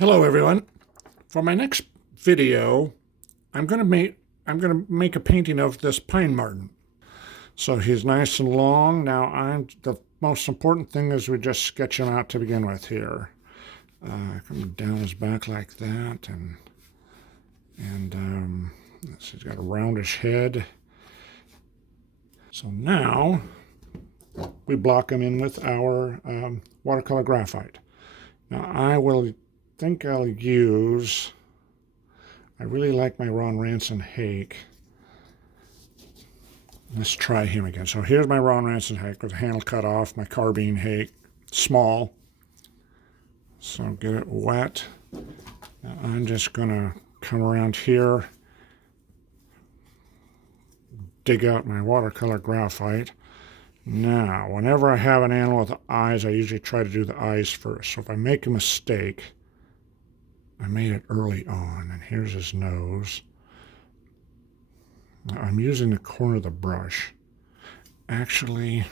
Hello everyone. For my next video, I'm going to make a painting of this Pine Marten. So he's nice and long. Now the most important thing is we just sketch him out to begin with here. Come down his back like that, and he's got a roundish head. So now we block him in with our watercolor graphite. Now I really like my Ron Ranson hake. Let's try him again. So here's my Ron Ranson hake with the handle cut off, my carbine hake, small. So get it wet. Now I'm just gonna come around here, dig out my watercolor graphite. Now, whenever I have an animal with eyes, I usually try to do the eyes first. So if I make a mistake, I made it early on, and here's his nose. Now, I'm using the corner of the brush. Actually,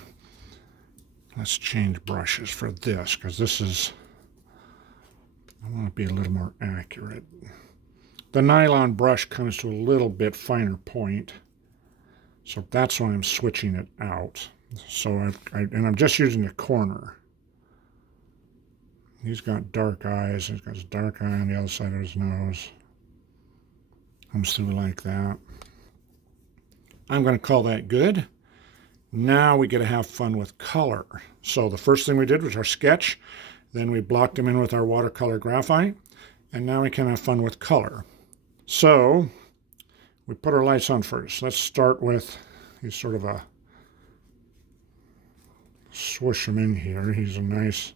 let's change brushes for this, because I want to be a little more accurate. The nylon brush comes to a little bit finer point, so that's why I'm switching it out. So I'm just using the corner. He's got dark eyes. He's got his dark eye on the other side of his nose. Comes through like that. I'm going to call that good. Now we get to have fun with color. So the first thing we did was our sketch. Then we blocked him in with our watercolor graphite. And now we can have fun with color. So we put our lights on first. Let's start with, he's sort of a, swoosh him in here. He's a nice,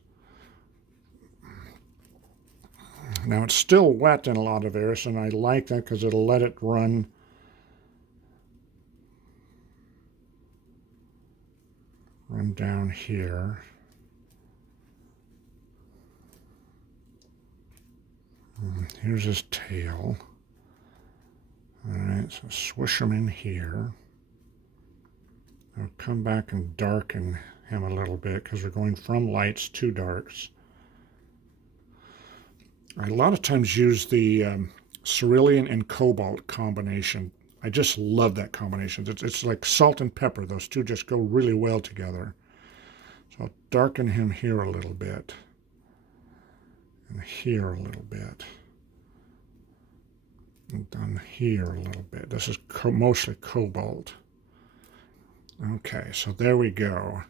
now it's still wet in a lot of areas, and I like that because it'll let it run down here. Here's his tail. All right, so swoosh him in here. I'll come back and darken him a little bit because we're going from lights to darks. I a lot of times use the cerulean and cobalt combination. I just love that combination. It's like salt and pepper. Those two just go really well together. So I'll darken him here a little bit, and here a little bit, and down here a little bit. This is mostly cobalt. Okay, so there we go.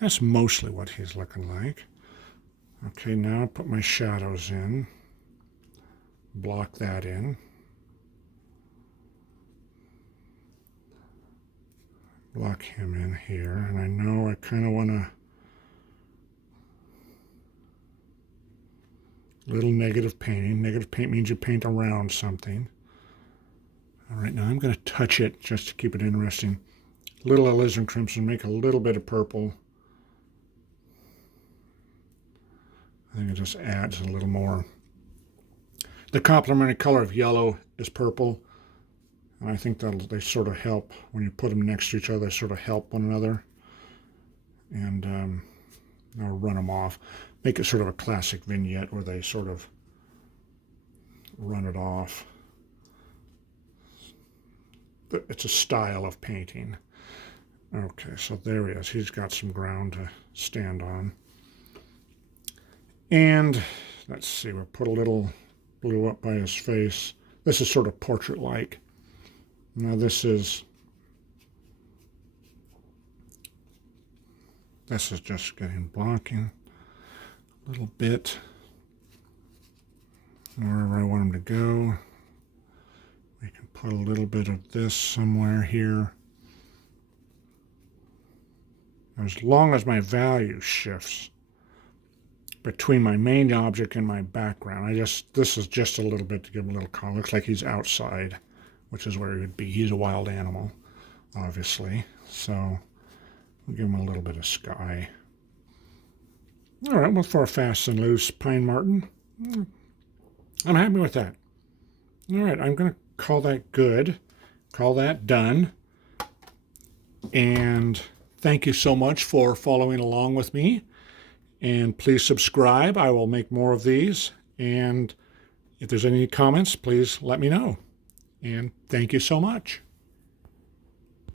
That's mostly what he's looking like. Okay, now I put my shadows in. Block that in. Block him in here. And I know I kind of want to... little negative painting. Negative paint means you paint around something. All right, now I'm going to touch it just to keep it interesting. Little alizarin crimson, make a little bit of purple. I think it just adds a little more. The complementary color of yellow is purple, and I think that they sort of help when you put them next to each other. They sort of help one another, and I'll run them off. Make it sort of a classic vignette where they sort of run it off. It's a style of painting. Okay, so there he is. He's got some ground to stand on. And let's see, we'll put a little blue up by his face. This is sort of portrait-like. Now this is just getting blocking a little bit wherever I want him to go. We can put a little bit of this somewhere here. As long as my value shifts between my main object and my background, this is just a little bit to give him a little color. Looks like he's outside, which is where he would be. He's a wild animal, obviously. So we'll give him a little bit of sky. All right, well, for a fast and loose Pine Marten, I'm happy with that. All right, I'm going to call that good, call that done, and thank you so much for following along with me. And please subscribe. I will make more of these. And if there's any comments, please let me know. And thank you so much.